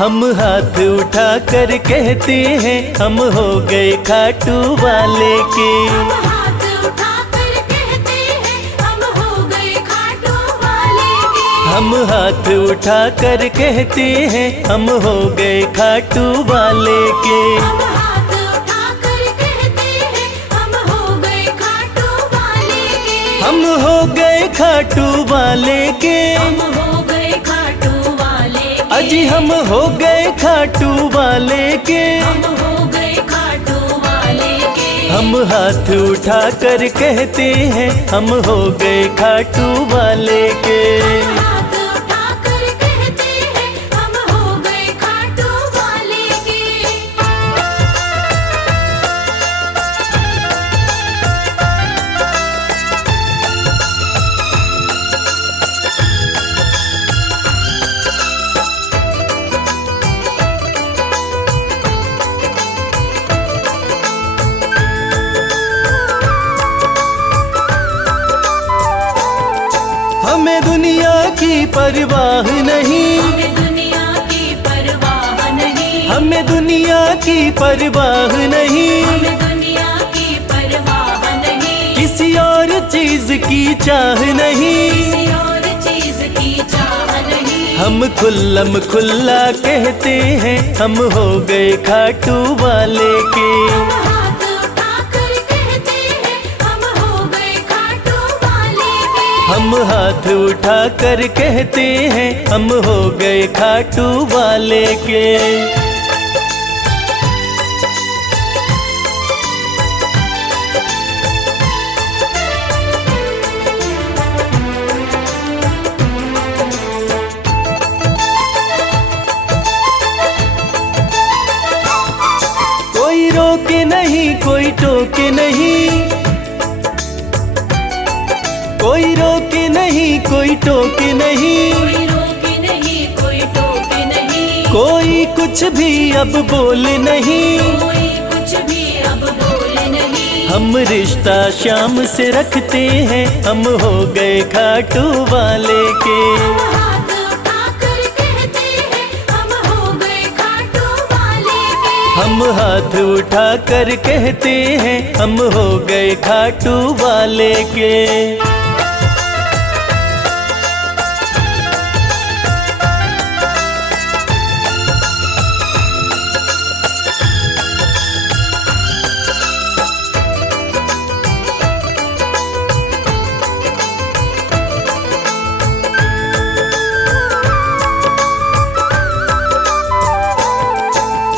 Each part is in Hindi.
हम हाथ उठा कर कहते हैं हम हो गए खाटू वाले के। हम हाथ उठा कर कहते हैं हम हो गए खाटू वाले के। हम हाथ उठा कर कहते हैं हम हो गए खाटू वाले के। हम हाथ उठा कर कहते हैं हम हो गए खाटू वाले के। हम हो गए खाटू वाले के। हम हो गए खाटू वाले के। अजी हम हो गए खाटू वाले के। हम हो गए खाटू वाले के। हम हाथ उठा कर कहते हैं हम हो गए खाटू वाले के। हम हाथ उठा कर कहते हैं हम हो गए खाटू वाले के। हमें दुनिया की परवाह नहीं। हमें दुनिया की परवाह नहीं। हमें दुनिया की परवाह नहीं। हमें दुनिया की परवाह नहीं। किसी और चीज की चाह नहीं। किसी और चीज की चाह नहीं। हम खुल्लम खुल्ला कहते हैं हम हो गए खाटू वाले के। हम हाथ उठा कर कहते हैं हम हो गए खाटू वाले के। हम हाथ उठा कर कहते हैं हम हो गए खाटू वाले के। कोई रोके नहीं कोई टोके नहीं। कोई रोके नहीं कोई टोके नहीं। कोई रोके नहीं कोई टोके नहीं। कोई कुछ भी अब बोले नहीं। कोई कुछ भी अब बोले नहीं। हम रिश्ता शाम से रखते हैं हम हो गए खाटू वाले के। हम हाथ उठा कर कहते हैं हम हो गए खाटू वाले के। हम हाथ उठा कर कहते हैं हम हो गए खाटू वाले के।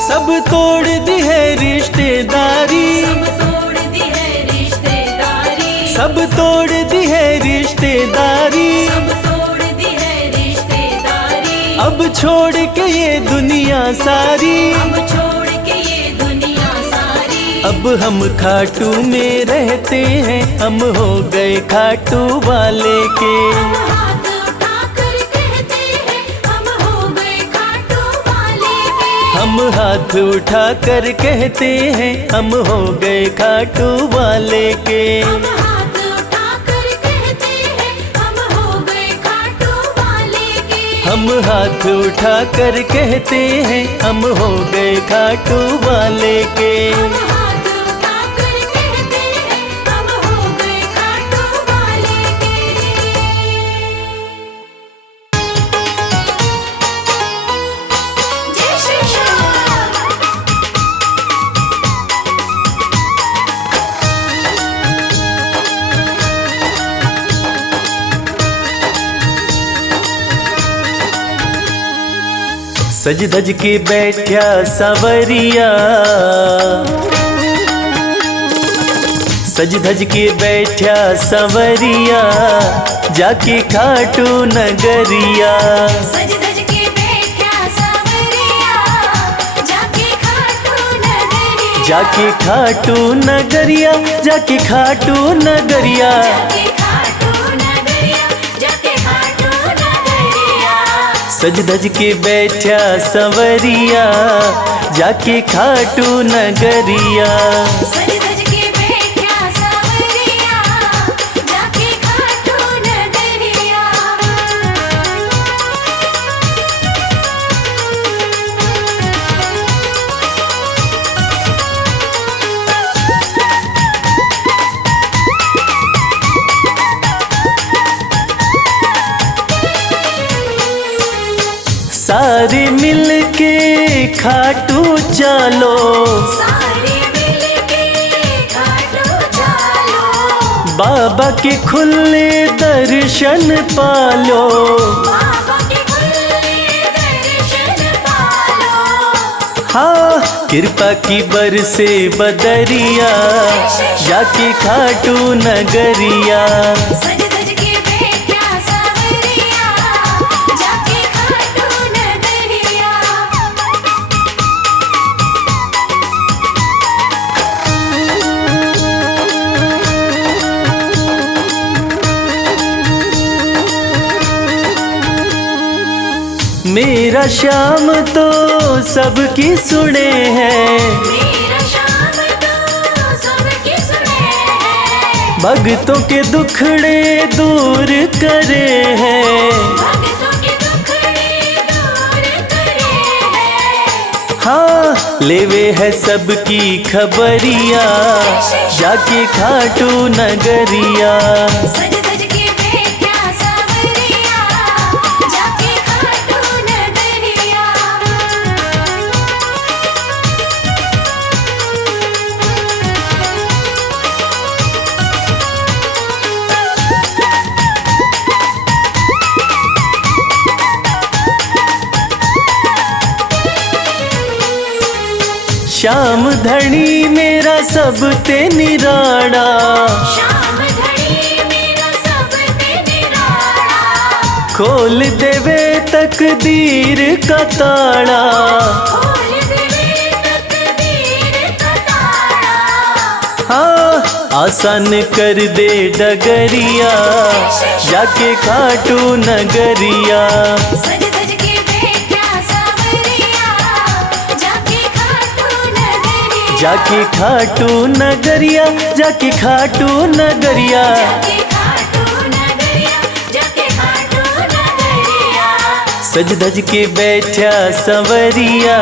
सब तोड़ दी है रिश्तेदारी। सब तोड़ दी है रिश्तेदारी। सब तोड़ दी है रिश्तेदारी। सब तोड़ दी है रिश्तेदारी। अब छोड़ के ये दुनिया सारी। अब छोड़ के ये दुनिया सारी। अब हम खाटू में रहते हैं हम हो गए खाटू वाले के। हम हाथ उठा कर कहते हैं हम हो गए खाटू वाले के। हम हाथ उठा कर कहते हैं हम हो गए खाटू वाले के। हम हाथ उठा कर कहते हैं हम हो गए खाटू वाले के। हम हाथ उठा कर कहते हैं हम हो गए खाटू वाले के। हम हाथ उठा कर कहते हैं हम हो गए खाटू वाले के। जय श्री श्याम। सज धज के बैठा सवरिया। सज धज के बैठा सवरिया जाके खाटू नगरिया। सज धज के बैठा सावरिया जाके खाटू नगरिया। जाके खाटू नगरिया जाके खाटू नगरिया। जाके खाटू नगरिया जाके खाटू नगरिया। सज धज के बैठा सवरिया जाके खाटू नगरिया। सज धज के बैठा सावरिया जाके खाटू नगरिया। सारे मिलके खाटू चलो, सारे मिलके खाटू चलो, बाबा के खुले दर्शन पालो। बाबा के खुले दर्शन पालो। हाँ, कृपा की बरसे बदरिया, जाके खाटू नगरिया। सज सज के बैठा सावरिया, जाके खाटू नगरिया। मेरा श्याम तो सबकी सुने हैं, मेरा श्याम तो सबकी सुने हैं, भक्तों के दुखड़े दूर करे हैं। भक्तों के दुखड़े दूर करे हैं। हाँ, लेवे है सबकी खबरिया, जाके खाटू नगरिया। सज सज के बैठा सावरिया, जाके खाटू नगरिया। श्याम धनी मेरा सब ते निराड़ा, श्याम धनी मेरा सब ते निराला, खोल देवे तकदीर का ताड़ा। खोल देवे तकदीर का ताड़ा। हाँ, आसान कर दे डगरिया, जाके खाटू नगरिया। सज सज के बैठा सावरिया, जाके खाटू नगरिया। जाके खाटू नगरिया, जाके खाटू नगरिया। जाके खाटू नगरिया, जाके खाटू नगरिया। सज धज के बैठा संवरिया,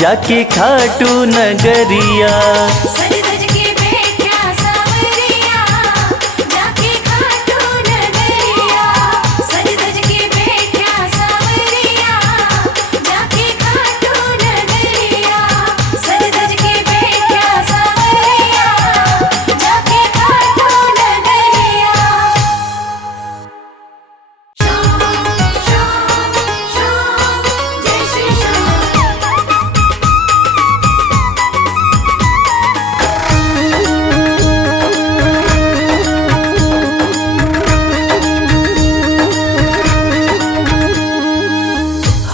जाके खाटू नगरिया। सज सज के बैठा सावरिया, जाके खाटू नगरिया। सज सज के बैठा सावरिया, जाके खाटू नगरिया। सज सज के बैठा सावरिया, जाके खाटू नगरिया। श्याम श्याम श्याम, जय श्री श्याम।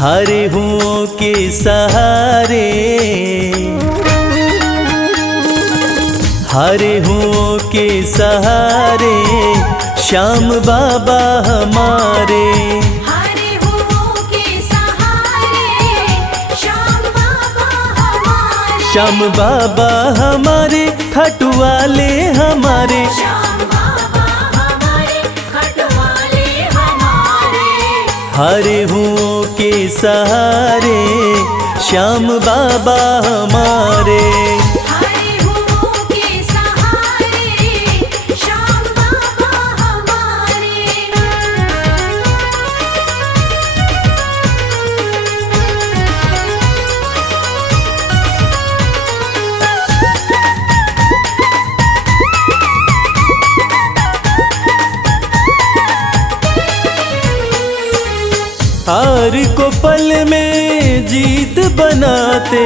हरे हुओं के सहारे, हरे हुओं के सहारे, श्याम बाबा हमारे। हरे हुओं के सहारे, श्याम बाबा हमारे। श्याम बाबा हमारे, खाटू वाले हमारे। श्याम बाबा हमारे, खटवाले हमारे। हरे हुओं के सहारे, श्याम बाबा हमारे। हरे हुओं के सहारे, श्याम बाबा हमारे। हार को पल में जीत बनाते,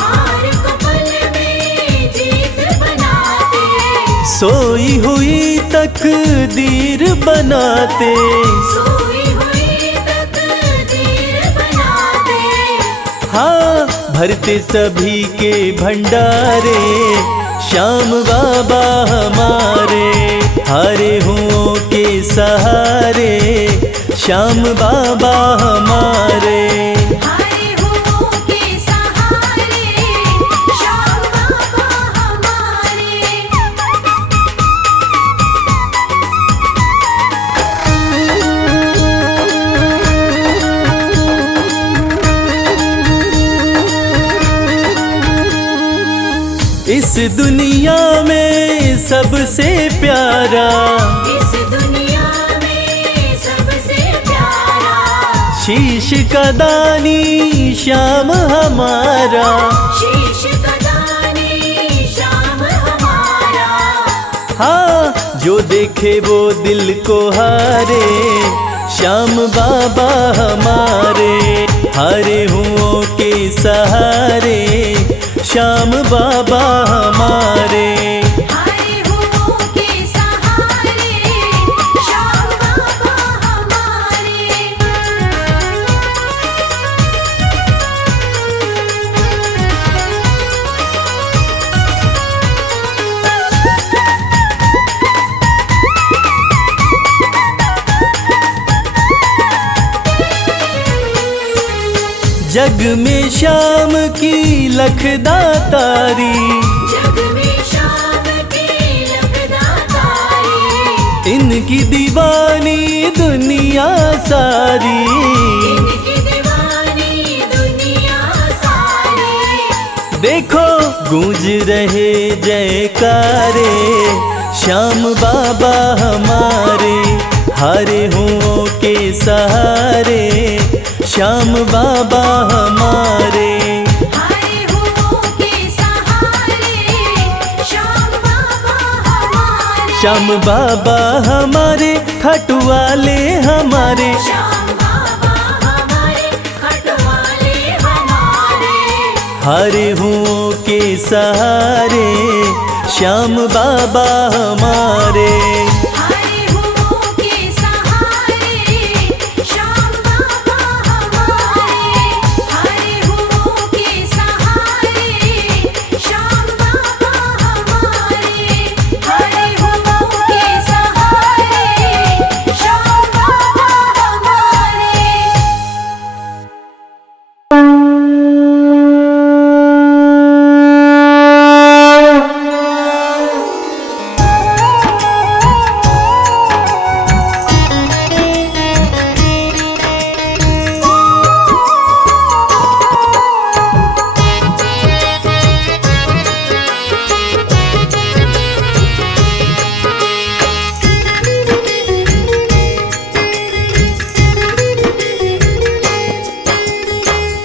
हार को पल में जीत बनाते, सोई हुई तकदीर बनाते। सोई हुई तकदीर बनाते। हाँ, भरते सभी के भंडारे, श्याम बाबा हमारे। हरे हुओं के सहारे, श्याम बाबा हमारे। हरे हुओं के सहारे, श्याम बाबा हमारे। इस दुनिया में सबसे प्यारा, इस दुनिया में सबसे प्यारा, शीश का दानी श्याम हमारा, शीश कदानी श्याम हमारा। हाँ जो देखे वो दिल को हारे, श्याम बाबा हमारे। हारे हुओं के सहारे, श्याम बाबा हमारे। हारे हुओं के सहारे, श्याम बाबा हमारे। जग में श्याम की लखदातारी, जग में श्याम की लखदातारी। इनकी दीवानी दुनिया सारी, इनकी दीवानी दुनिया सारी। देखो गूंज रहे जयकारे, श्याम बाबा हमारे। हारे हुओं के सहारे, श्याम बाबा हमारे। हारे हुओं के सहारे, श्याम बाबा हमारे। श्याम बाबा हमारे, खाटू वाले हमारे। श्याम बाबा हमारे, खटवाले हमारे। हारे हुओं के सहारे, श्याम बाबा हमारे। हारे हुओं के सहारे, श्याम बाबा हमारे। हारे हुओं के सहारे, श्याम बाबा हमारे। हारे हुओं के सहारे, श्याम बाबा हमारे।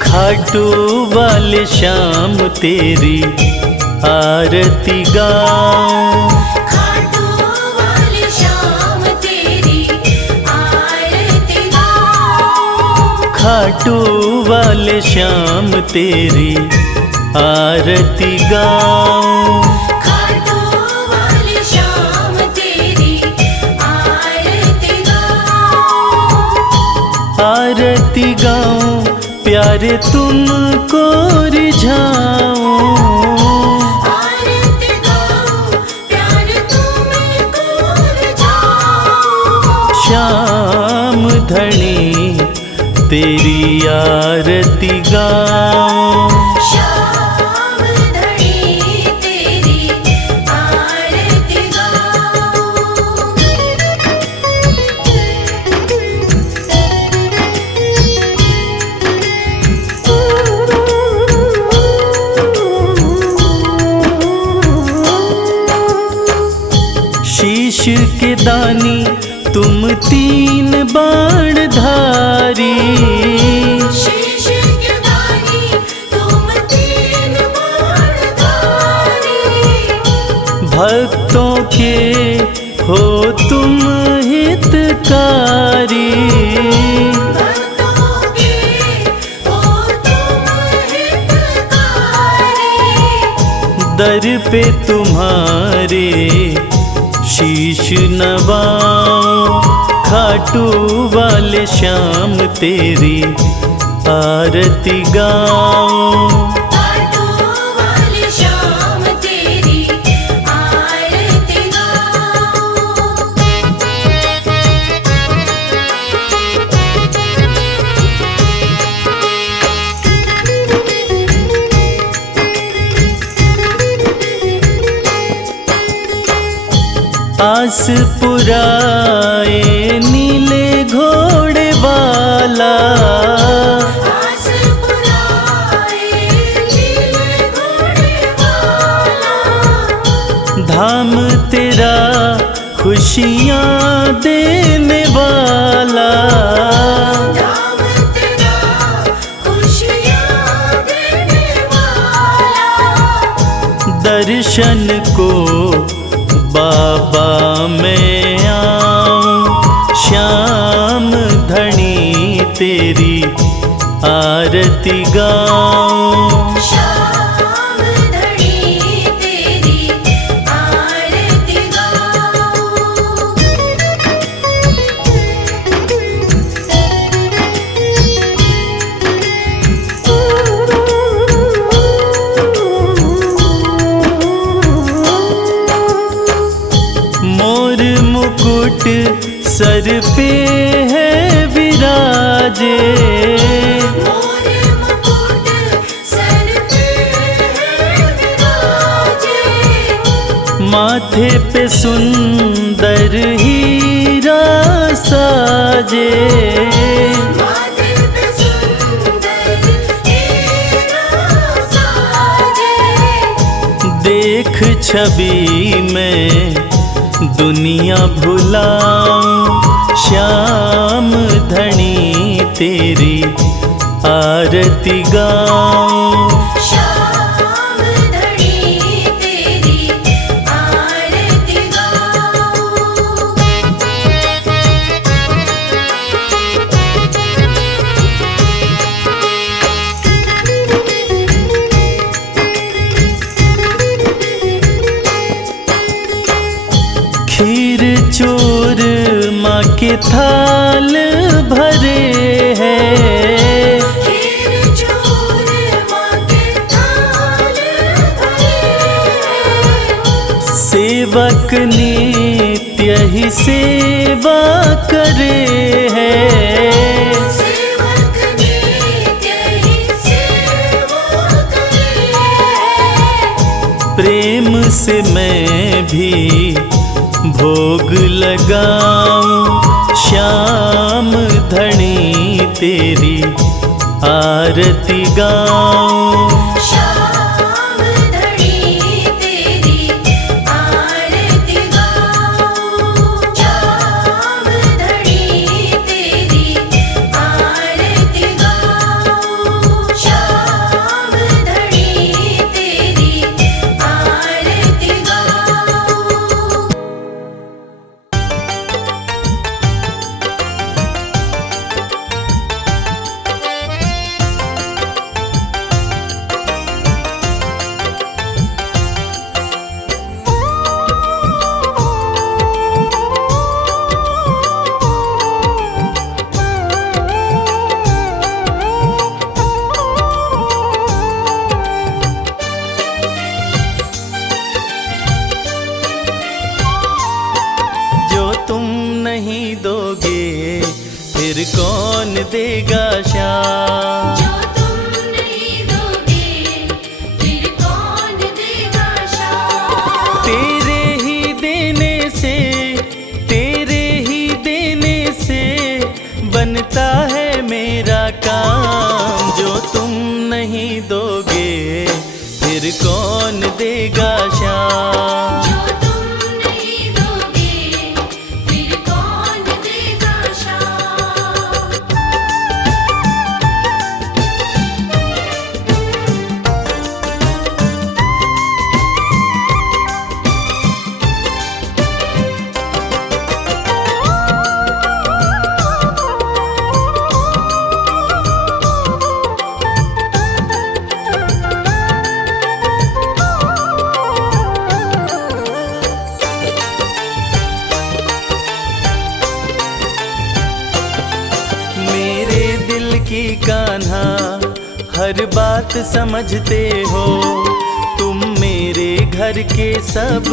खाटू वाले श्याम तेरी आरती गाऊं, खाटू वाले श्याम तेरी आरती गाऊं। खाटू वाले श्याम तेरी आरती गाऊं। खाटू वाले श्याम तेरी आरती गाऊं। आरती गाऊं प्यारे तुमको रिझाऊं। आरती गाऊं प्यार तुमको रिझाऊं। श्याम धनी तेरी आरती गाऊं। श्याम धनी तेरी आरती गाऊं। शीश के दानी तुम तीन बाण धारी, शीश के दानी तुम तीन बाणधारी। भक्तों के हो तुम हितकारी। भक्तों के हो तुम हितकारी। दर पे तुम्हारे शीश नवाऊं। खाटू वाले श्याम तेरी आरती गाऊं। खाटू वाले श्याम तेरी आरती गाऊं। आस पुराए नीले घोड़े वाला, आस पुराए नीले घोड़े वाला। धाम तेरा खुशियाँ देने वाला। धाम दर्शन को बाबा मैं आऊं, श्याम धनी तेरी आरती गाऊं। श्याम धनी तेरी आरती गाऊं। मोर मुकुट सर पे है विराजे, मोर मुकुट सर पे है विराजे। माथे पे सुंदर हीरा साजे, माथे पे सुंदर हीरा साजे। देख छवि में दुनिया भुलाऊं, श्याम धनी तेरी आरती गाऊं। श्याम धनी तेरी आरती गाऊं। खीर चूर माँ के थाल भरे हैं, खीर चूर माँ के थाल भरे। सेवक नित्य ही सेवा करे हैं। सेवक नित्य ही सेवा करे। प्रेम से मैं भी भोग लगाऊं, श्याम धनी तेरी आरती गाऊं। श्याम धनी तेरी आरती गाऊं। श्याम धनी तेरी आरती गाऊं। श्याम धनी तेरी आरती गाऊं। जो तुम नहीं दोगे फिर कौन देगा श्याम। जो तुम नहीं दोगे फिर कौन देगा श्याम। तेरे ही देने से, तेरे ही देने से बनता है मेरा काम। जो तुम नहीं दोगे फिर कौन देगा श्याम। जो तुम नहीं दोगे फिर कौन देगा श्याम। मेरे दिल की कान्हा हर बात समझते हो, तुम मेरे घर के सब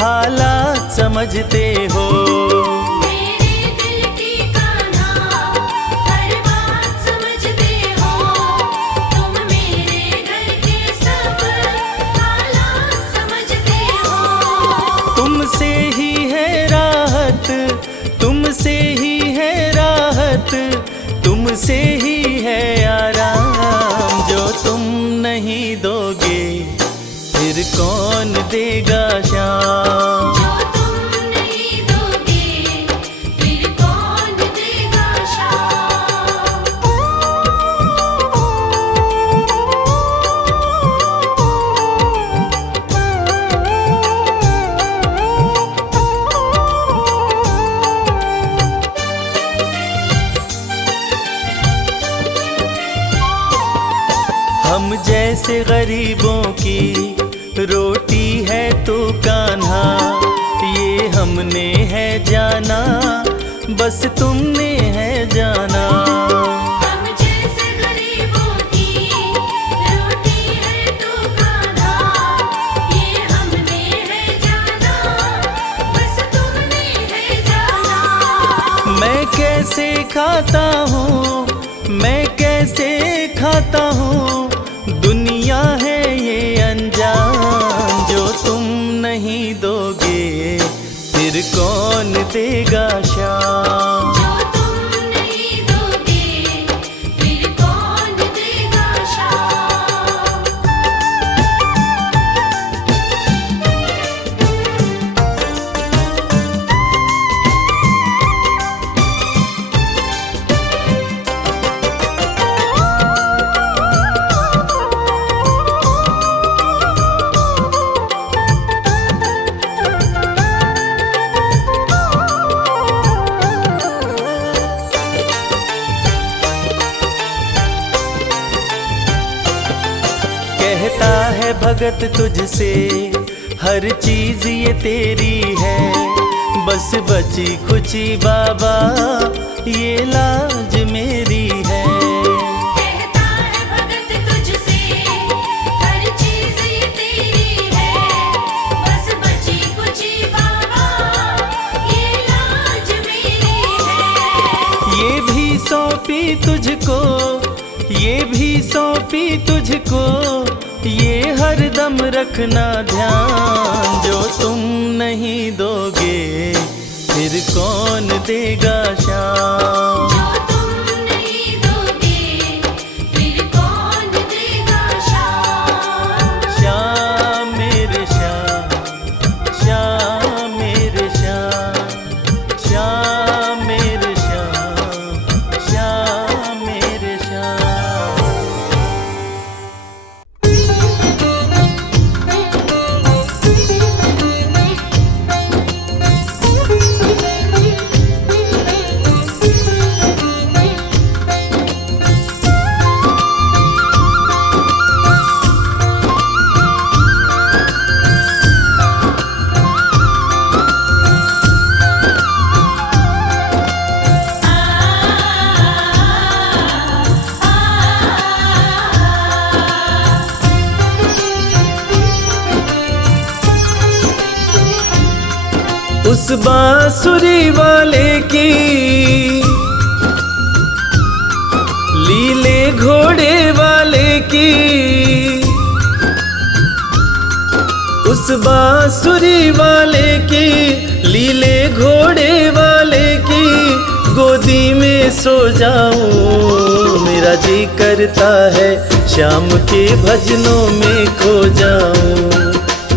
हालात समझते हो। मेरे दिल की कान्हा हर बात समझते हो। तुम मेरे घर के सब हालात समझते हो। तुमसे ही है राहत, तुमसे ही है राहत, तुमसे ही है आराम। जो तुम नहीं दोगे फिर कौन देगा श्याम। जो तुम नहीं दोगे फिर कौन देगा श्याम। जैसे गरीबों की रोटी है तू कान्हा, ये हमने है जाना, बस तुमने है जाना। हम जैसे गरीबों की रोटी है तू कान्हा, ये हमने है जाना, बस तुमने है जाना। मैं कैसे खाता हूँ, मैं कैसे खाता हूँ, दुनिया है ये अनजान। जो तुम नहीं दोगे फिर कौन देगा शाम। जो तुम नहीं दोगे फिर कौन देगा शाम। कहता है भगत तुझसे हर चीज ये तेरी है, बस बची खुची बाबा ये लाज मेरी है। कहता है भगत तुझसे हर चीज ये तेरी है, बस बची कुची बाबा ये लाज मेरी है। ये भी सौंपी तुझको, ये भी सौंपी तुझको, ये हरदम रखना ध्यान। जो तुम नहीं दोगे फिर कौन देगा शाम। जो तुम नहीं दोगे फिर कौन देगा शाम। श्याम मेरे श्याम, श्याम मेरे श्याम, श्याम मेरे श्याम, श्याम मेरे श्याम। उस बांसुरी वाले की लीले घोड़े वाले की, उस बांसुरी वाले की लीले घोड़े वाले की गोदी में सो जाऊं। मेरा जी करता है शाम के भजनों में खो जाऊं।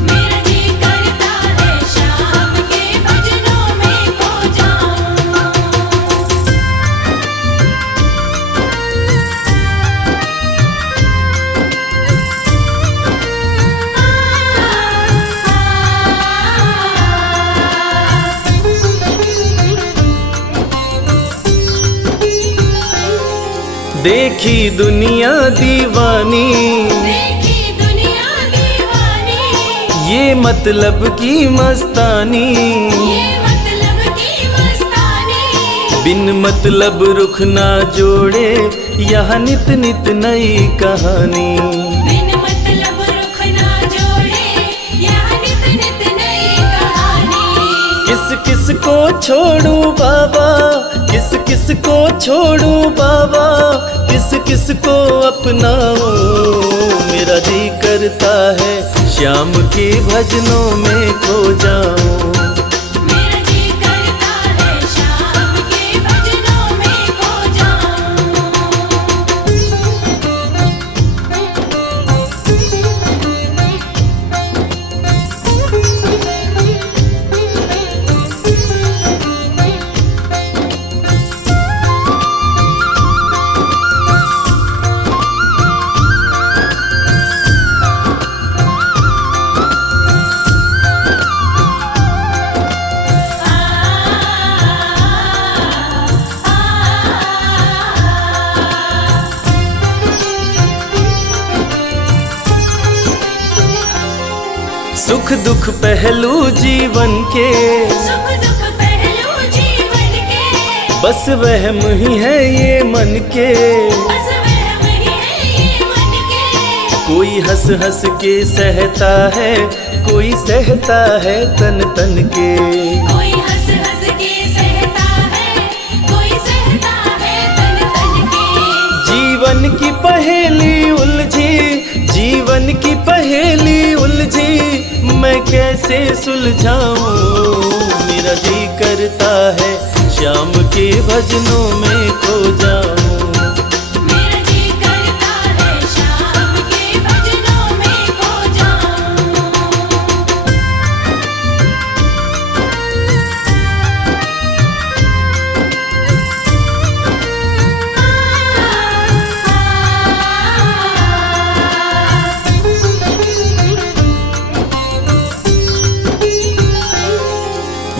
मेरा जी करता है शाम के भजनों में खो जाऊं। देखी दुनिया दीवानी, देखी दुनिया दीवानी, ये मतलब की मस्तानी, ये मतलब की मस्तानी। बिन मतलब रुख ना जोड़े यहाँ नित नित नई कहानी। बिन मतलब रुख ना जोड़े यहाँ नित नित नई कहानी। किस किस को छोड़ूं बाबा, किस किस को छोड़ूं बाबा, किस किस को अपनाऊं। मेरा जी करता है शाम के भजनों में खो जाऊं। मेरा जी करता है शाम के भजनों में खो जाऊं। सुख दुख पहलू जीवन के, सुख दुख पहलू जीवन के, बस वहम ही है ये मन के। बस वहम ही है ये मन के। कोई हंस हंस के सहता है, कोई सहता है तन तन के। कोई हंस हंस के सहता है, कोई सहता है तन तन के। जीवन की पहेली उलझी, जीवन की पहेली उलझी, मैं कैसे सुलझाऊं। मेरा जी करता है श्याम के भजनों में खो जाऊं। मेरा जी करता है शाम के भजनों में खो जाऊं।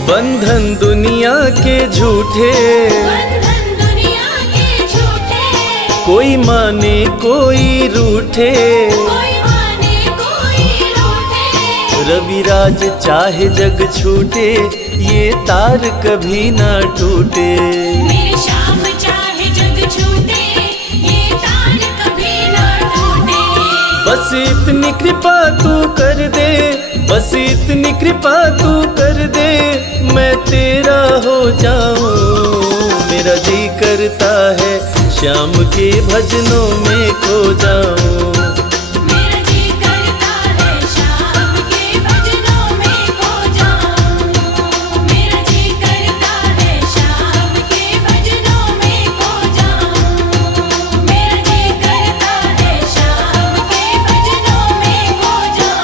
बंधन दुनिया के झूठे, बंधन दुनिया के झूठे, कोई माने कोई रूठे। कोई माने कोई रूठे। रविराज चाहे जग छूटे, ये तार कभी ना टूटे। मेरे श्याम चाहे जग छूटे, ये तार कभी ना टूटे। बस इतनी कृपा तू कर दे, बस इतनी कृपा तू कर दे, मैं तेरा हो जाऊं। मेरा जी करता है श्याम के भजनों में खो जाऊं। मेरा जी करता है शाम के भजनों में खो जाऊं। मेरा जी करता है शाम के भजनों में खो जाऊं। मेरा जी करता है शाम के भजनों में खो जाऊं।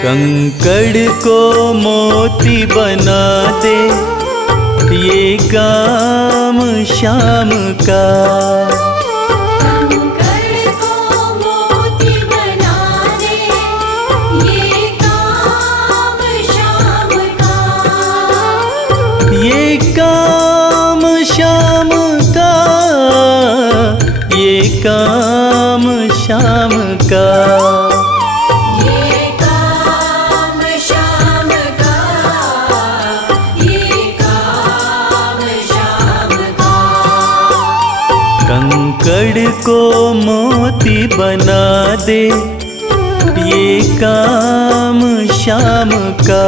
कंकड़ को मोती बना दे, ये काम श्याम का। कंकड़ को मोती बना दे, ये काम श्याम का। ये काम श्याम का, ये काम श्याम का। ये काम श्याम का, ये काम श्याम का। कंकड़ को मोती बना दे, ये काम श्याम का।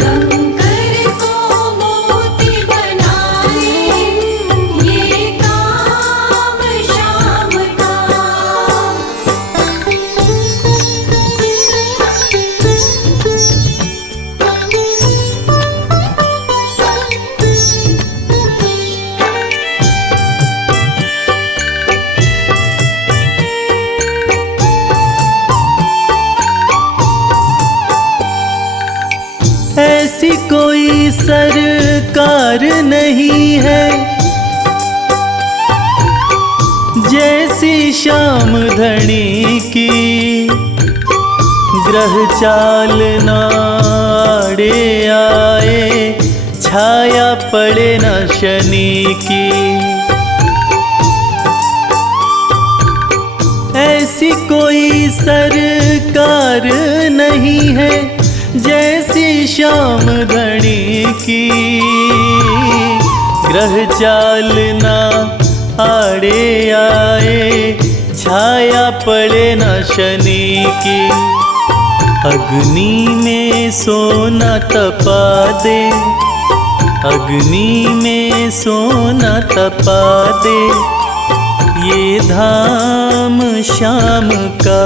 कंकड़ को मोती बना दे, ये काम श्याम का। ऐसी कोई सरकार नहीं है, जैसी श्याम धनी की। ग्रह चाल नाड़े आए, छाया पड़े न शनि की। ऐसी कोई सरकार नहीं है, जैसी श्याम धनी की। ग्रह चाल ना आड़े आए, छाया पड़े न शनि की। अग्नि में सोना तपा दे, अग्नि में सोना तपा दे, ये धाम श्याम का।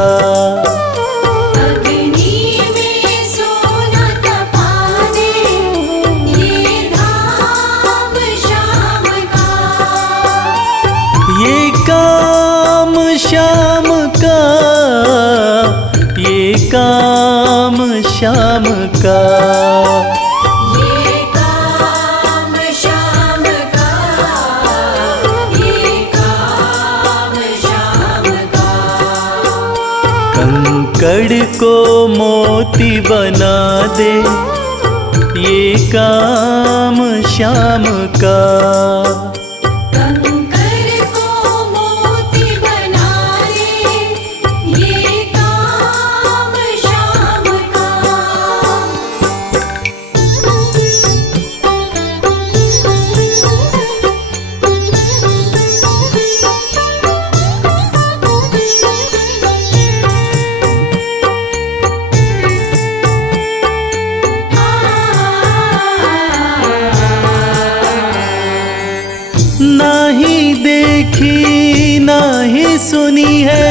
अग्नि में सोना तपा दे, ये धाम श्याम का। ये काम श्याम का, का। ये काम श्याम का, ये काम श्याम का। कंकड़ को मोती बना दे, ये काम श्याम का। कंकर को मोती बना दे, ये काम श्याम का। नाही देखी नाही सुनी है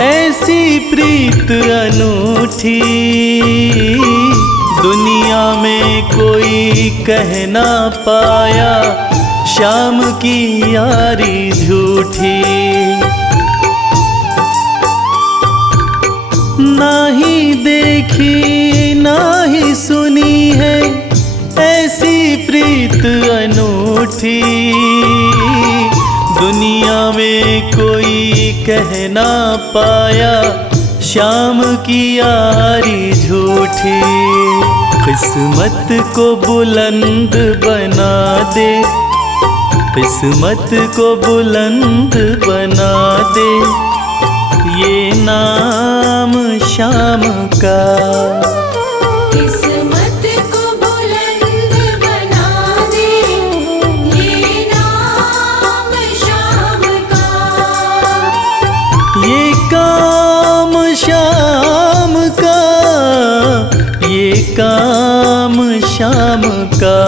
ऐसी प्रीत अनूठी, दुनिया में कोई कह ना पाया श्याम की यारी झूठी। नाही देखी नाही सुनी है ऐसी प्रीत अनूठी, दुनिया में कोई कह ना पाया श्याम की यारी झूठी। किस्मत को बुलंद बना दे, किस्मत को बुलंद बना दे, ये नाम श्याम का। किस्मत को बुलंद बना दे, ये नाम श्याम का। ये काम श्याम का, ये काम श्याम का।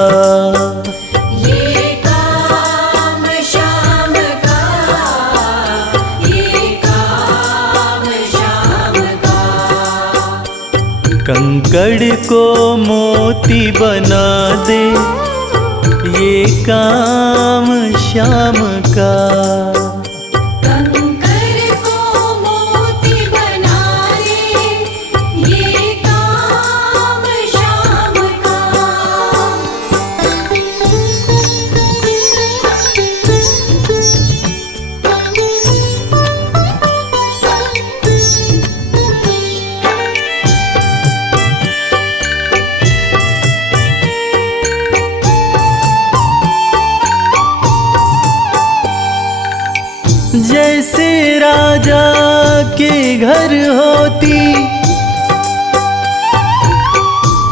ये काम श्याम का, ये काम श्याम का। कंकड़ को मोती बना दे, ये काम श्याम का। कंकर को मोती बना दे, ये काम श्याम का। जैसे राजा के घर होती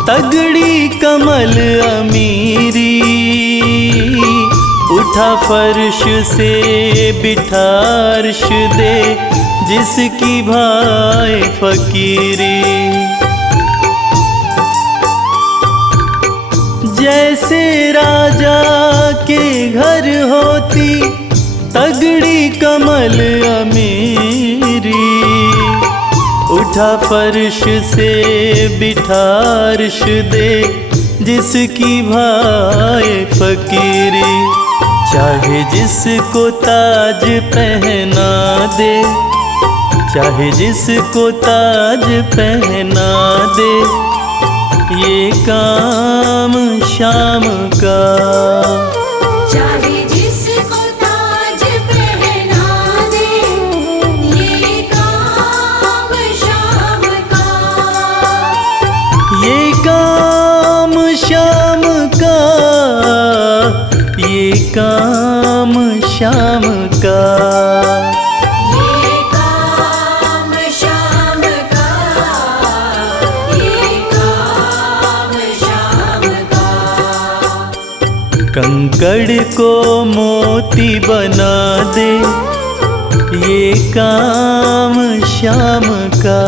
तगड़ी कमल अमीरी, उठा फर्श से बिठा अर्श दे जिसकी भाई फकीरी। जैसे राजा के घर होती तगड़ी कमल अमीरी, उठा फर्श से बिठा अर्श दे जिसकी भाई फकीरी। चाहे जिसको ताज पहना दे, चाहे जिसको ताज पहना दे, ये काम श्याम का। चाहे जिसको ताज पहना दे, ये काम श्याम का। ये काम श्याम का, ये काम श्याम का। ये काम श्याम का, ये काम श्याम का। कंकड़ को मोती बना दे, ये काम श्याम का।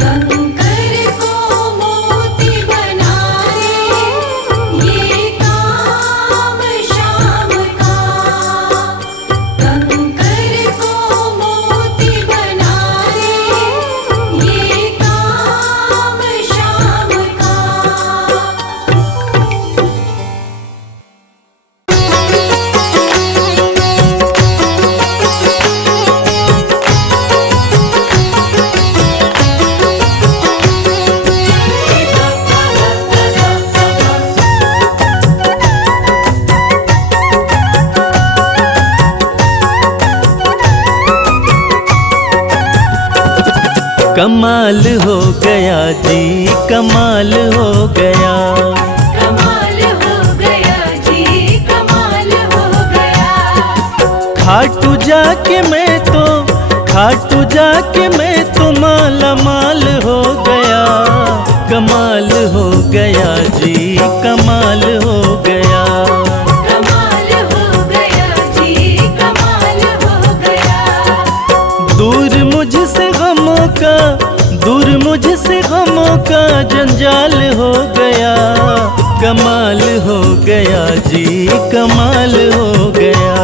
कंकर को मोती बना दे, ये काम श्याम का। कंकर को मोती बना दे, ये काम श्याम का। कमाल हो गया जी, कमाल हो गया। कमाल हो गया जी, कमाल हो गया। खाटू जाके मैं तो माला माल हो गया। कमाल हो गया जी, कमाल हो गया। कमाल हो गया जी, कमाल हो गया। दूर मुझसे गमों का जंजाल हो गया। कमाल हो गया जी, कमाल हो गया।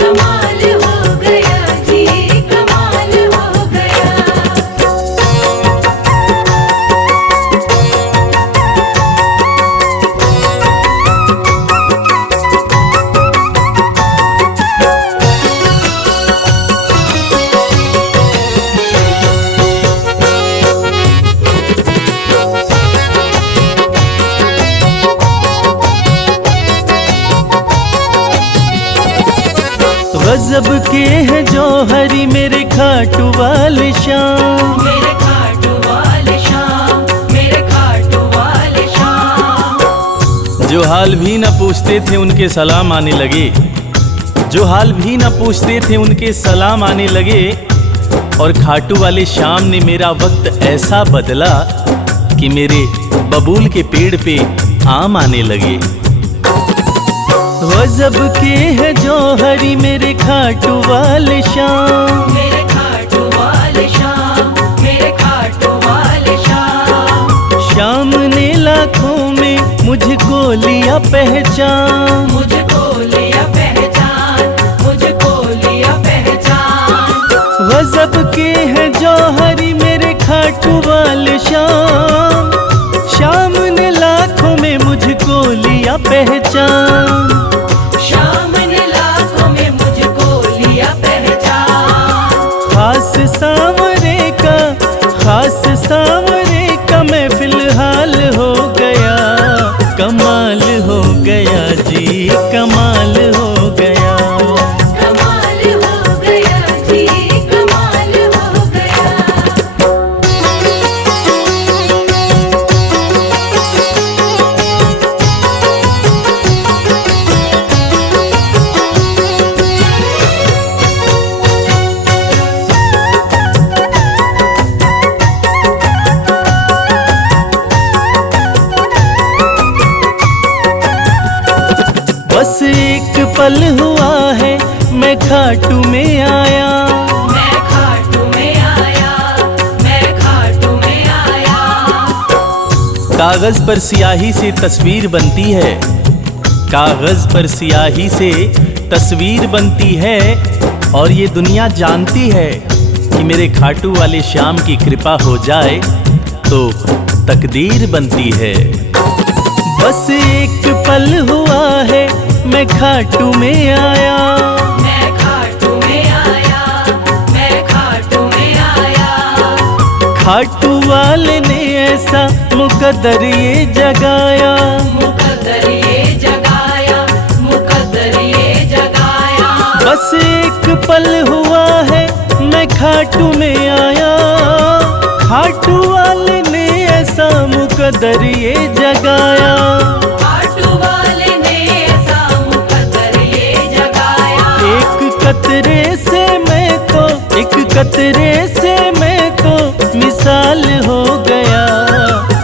कमाल हो गया जी, कमाल हो गया। गजब के हैं जौहरी मेरे खाटू वाले शाम। मेरे खाटू वाले शाम, मेरे खाटू वाले शाम। जो हाल भी न पूछते थे उनके सलाम आने लगे। जो हाल भी न पूछते थे उनके सलाम आने लगे। और खाटू वाले शाम ने मेरा वक्त ऐसा बदला कि मेरे बबूल के पेड़ पे आम आने लगे। गजब के हैं जौहरी मेरे खाटू वाले शाम। मेरे खाटू वाले शाम, मेरे खाटू वाले शाम। शाम ने लाखों में मुझको लिया पहचान। मुझको लिया पहचान, मुझको लिया पहचान। गजब के हैं जौहरी मेरे खाटू वाले शाम। शाम ने लाखों में मुझको लिया पहचान। शाम ने लाखों में मुझको लिया पहचान। खास सांवरे का मैं फिलहाल हो गया। कमाल हो गया जी, कमाल हो गया। कमाल हो गया जी, कमाल हो गया। बस एक पल हुआ है मैं खाटू में आया। मैं खाटू में आया, मैं खाटू में आया। कागज पर स्याही से तस्वीर बनती है। कागज पर स्याही से तस्वीर बनती है। और ये दुनिया जानती है कि मेरे खाटू वाले शाम की कृपा हो जाए तो तकदीर बनती है। बस एक पल हुआ है मैं खाटू में आया। मैं खाटू में आया, मैं खाटू में आया। खाटू वाले ने ऐसा मुकद्दर ये जगाया। मुकद्दर ये जगाया, मुकद्दर ये जगाया। बस एक पल हुआ है मैं खाटू में आया। खाटू वाले ने ऐसा मुकद्दर ये जगाया। खाटू वाले ने ऐसा मुकद्दर ये जगाया। एक कतरे से मैं तो मिसाल हो गया।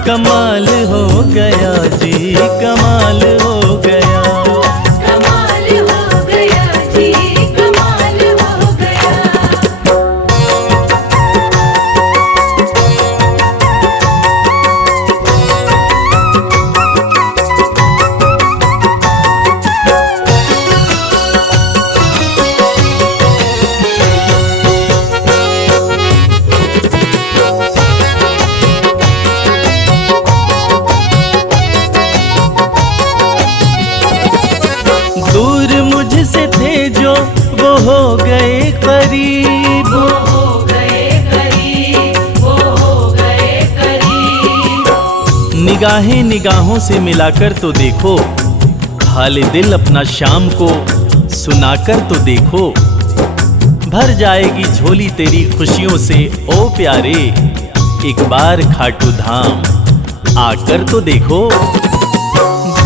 कमाल हो गया जी, कमाल हो गया। कमाल हो गया जी, कमाल हो गया। दूर मुझसे थे जो वो हो गए करीब। वो हो गए करीब, वो हो गए करीब। निगाहें निगाहों से मिलाकर तो देखो। हाल दिल अपना शाम को सुनाकर तो देखो। भर जाएगी झोली तेरी खुशियों से ओ प्यारे। एक बार खाटू धाम आकर तो देखो।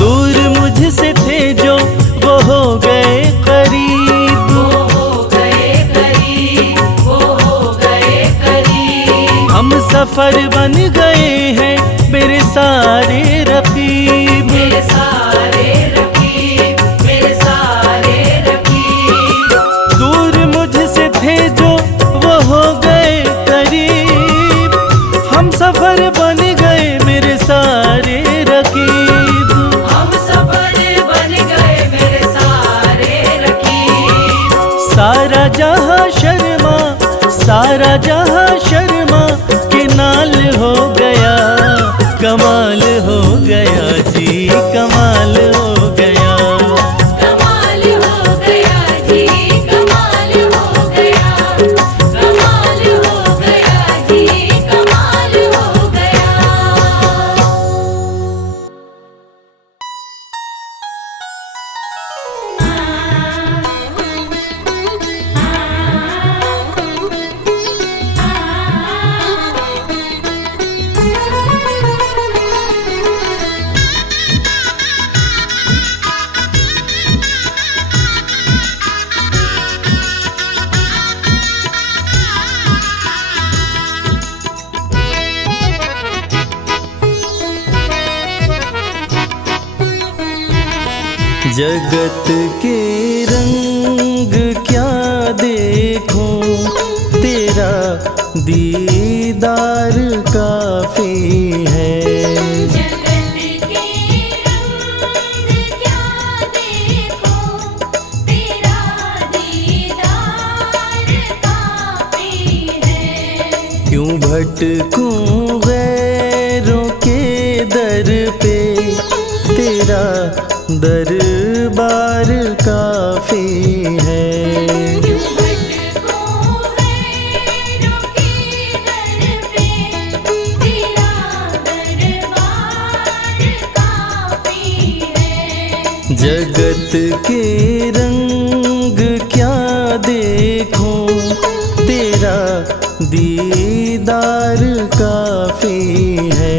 दूर मुझसे थे जो वो हो गए करीब, वो हो गए करीब, वो हो गए करीब। हम सफर बन गए हैं मेरे सारे रकीब, मेरे सारे रकीब, मेरे सारे रकीब। दूर मुझसे थे जो वो हो गए करीब, हम सफर बन गए मेरे सारे रकीब। हम सफर बन गए मेरे सारे रकीब। सारा जहां शर्मा, सारा जहां शर्मा के नाल हो गया, कमाल हो गया जी, कमाल हो गया। कमाल हो गया जी, कमाल हो गया, कमाल हो गया जी, कमाल हो गया। जगत के रंग क्या देखूं, तेरा दीदार काफी है। जगत के रंग क्या देखूं, तेरा दीदार काफी है। क्यों भटकूं गैरों के दर पे, तेरा दरबार काफी है। क्यों भटकूं गैरों के दर पे, तेरा दरबार काफी है। जगत के रंग क्या देखूं, तेरा दीदार काफी है।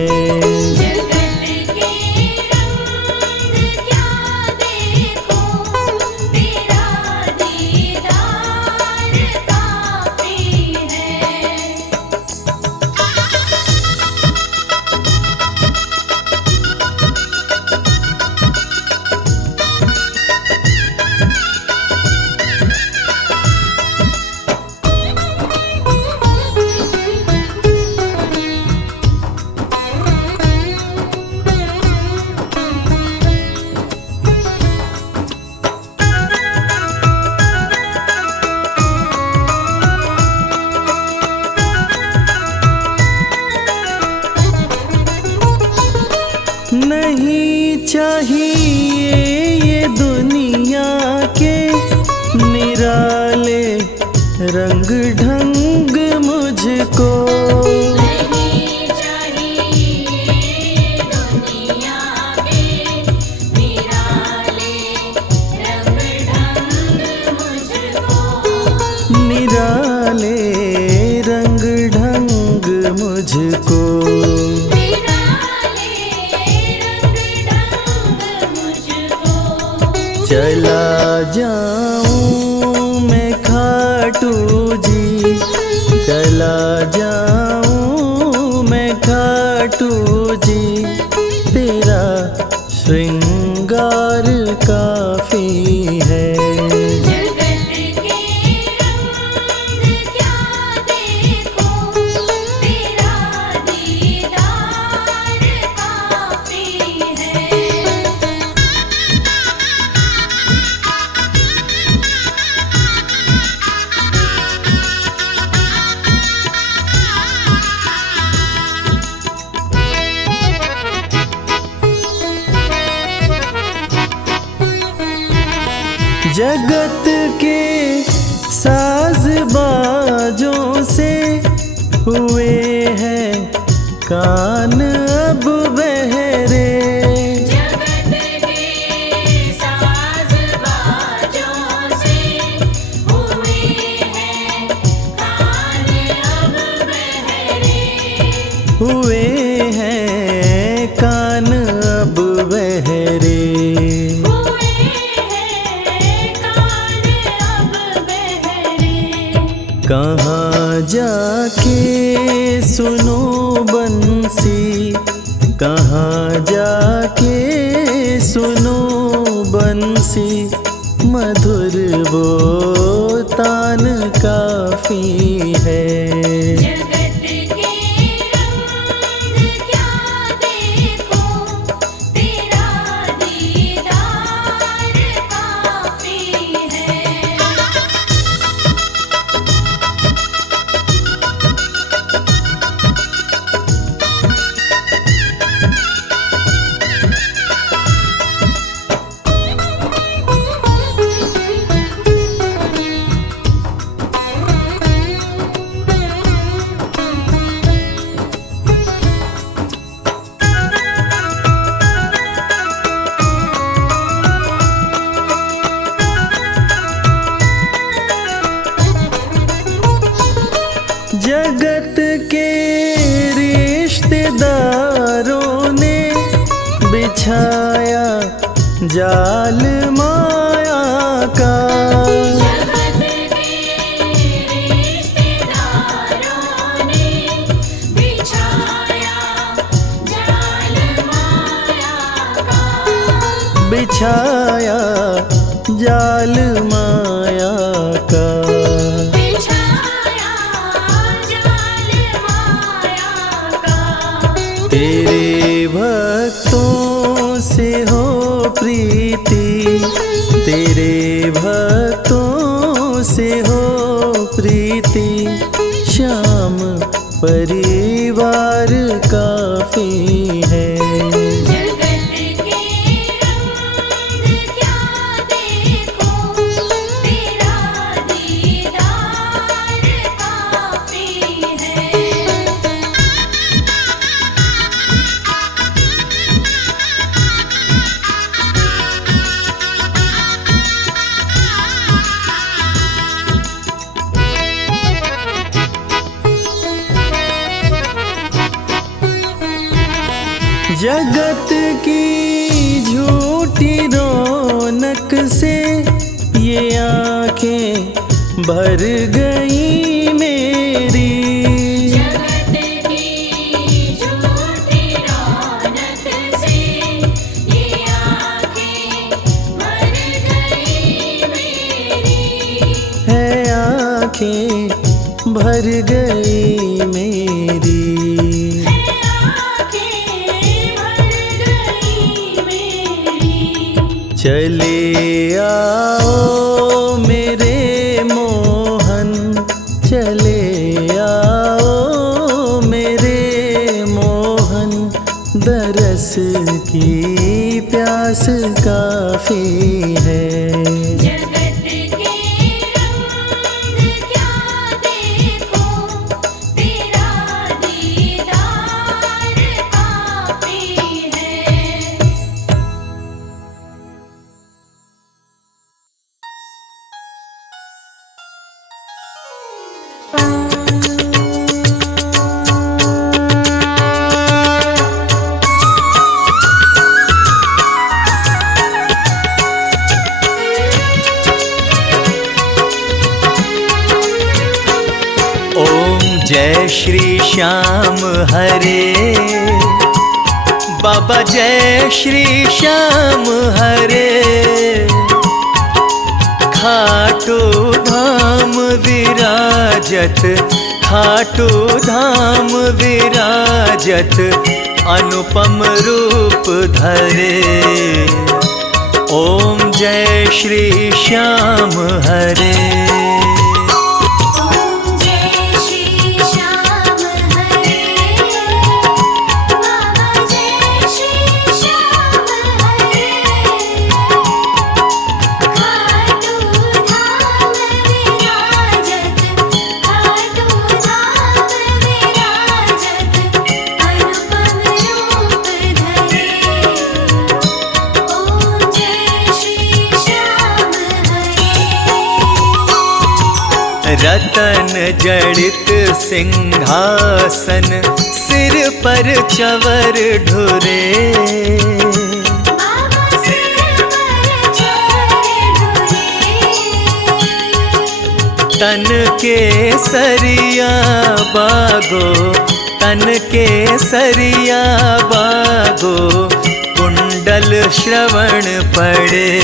जगत के रंग क्या देखूं, तेरा दीदार काफी है। नहीं चाहिए ये दुनिया के निराले रंग ढंग मुझको, नहीं चाहिए दुनिया के निराले रंग ढंग मुझको। निराले रंग ढंग मुझको। निराले रंग ढंग मुझको। चला जाऊं मैं खाटू जी, चला जाऊं मैं खाटू जी, तेरा श्रृंगार काफी है। जगत के रंग क्या देखूं, तेरा दीदार काफी है। जगत के साज बाजों से हुए हैं कान अब बहरे। जगत के साज बाजों से हुए हैं कान अब बहरे। कहाँ जाके सुनो बंसी, कहाँ जाके सुनो बंसी, मधुर वो तान काफी है। जगत के रंग क्या देखो, तेरा दीदार काफी है। जगत के रिश्तेदारों ने बिछाया जाल माया का। जगत के रिश्तेदारों ने बिछाया जाल माया का, बिछाया जाल माया का। बिछाया जाल माया का। तेरे भक्तों से हो प्रीति, तेरे भक्तों से हो प्रीति, श्याम परिवार काफी है। जगत के रंग क्या देखो, तेरा दीदार काफी है। जगत की झूठी रौनक से ये आंखें भर गई मेरी। जगत की झूठी रौनक से ये आँखें भर गई मेरी। है आंखें भर गई मेरी। चले आओ मेरे मोहन, चले आओ मेरे मोहन, दरस की प्यास काफी है। जगत के रंग क्या देखो, तेरा दीदार काफी है। जय श्री श्याम हरे, बाबा जय श्री श्याम हरे। खाटू धाम विराजत, खाटू धाम विराजत, अनुपम रूप धरे। ओम जय श्री श्याम हरे। ओम जय श्री श्याम हरे, बाबा जय श्री श्याम हरे। खाटू धाम विराजत, खाटू धाम विराजत, अनुपम रूप धरे। ओम जय श्री श्याम हरे। रतन जड़ित सिंहासन, सिर पर चवर ढुरे। बाबा सिर पर चढ़ ढुरे। तन के सरिया बागो, तन के सरिया बागो, कुंडल श्रवण पड़े।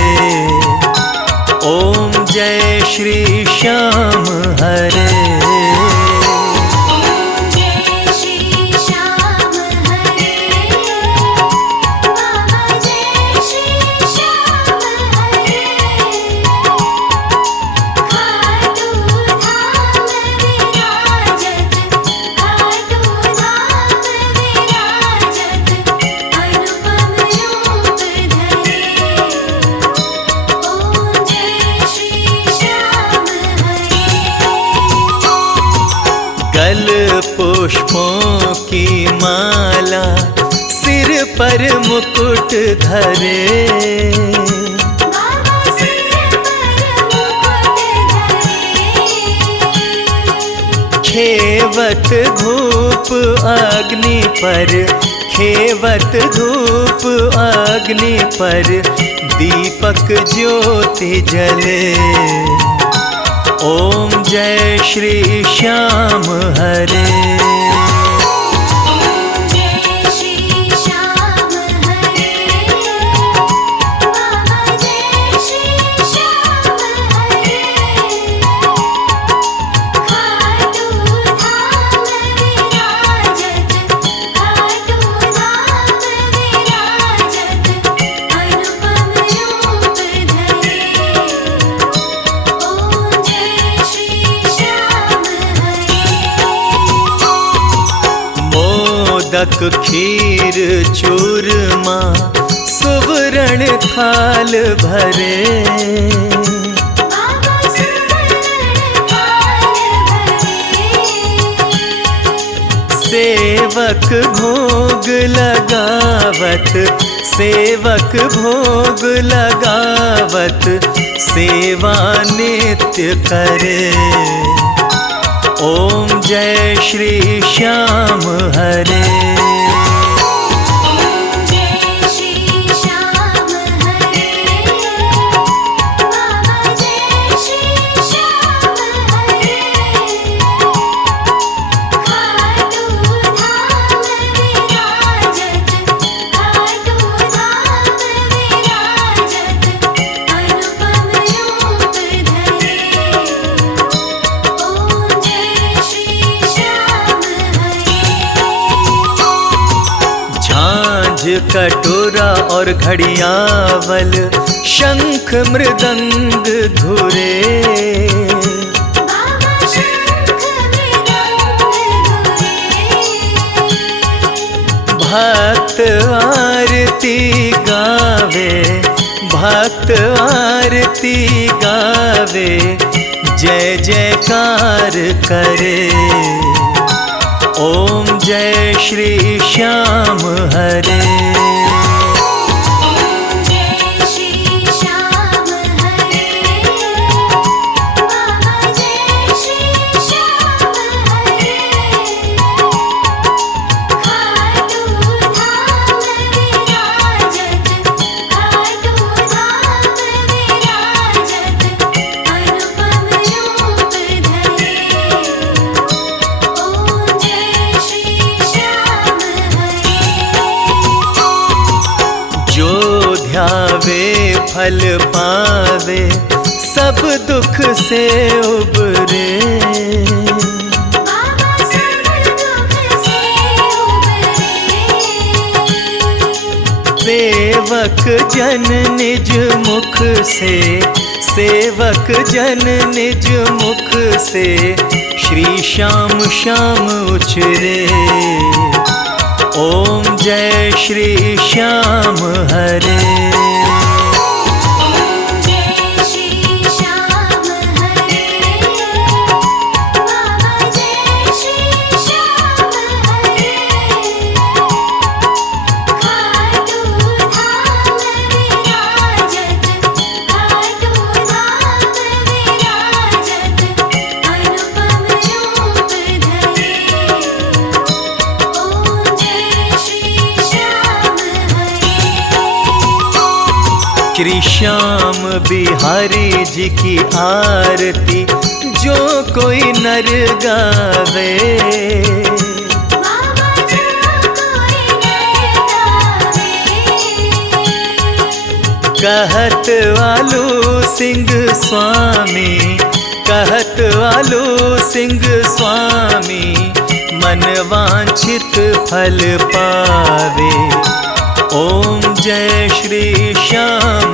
ओम जय श्री श्याम हरे। कल पुष्पों की माला, सिर पर मुकुट धरे। खेवत धूप अग्नि पर, खेवत धूप अग्नि पर, दीपक ज्योति जले। ओम जय श्री श्याम हरे। मोदक खीर चूरमा, सुवर्ण थाल भरे। सेवक भोग लगावत, सेवक भोग लगावत, सेवा नित्य करे। ओम जय श्री श्याम हरे। कटोरा और घड़ियावल, शंख मृदंग धुरे। भक्त आरती गावे, भक्त आरती गावे, जय जयकार करे। ओम जय श्री श्याम हरे। ध्यावे फल पावे, सब दुख से उबरे। सेवक जन निज मुख से, सेवक जन निज मुख से, श्री श्याम श्याम उचरे। ओम जय श्री श्याम हरे। श्री श्याम बिहारी जी की आरती जो कोई नर गावे, बाबा जो कोई नर गावे। कहत वालू सिंह स्वामी, कहत वालू सिंह स्वामी, मन वांछित फल पावे। ओम जय श्री श्याम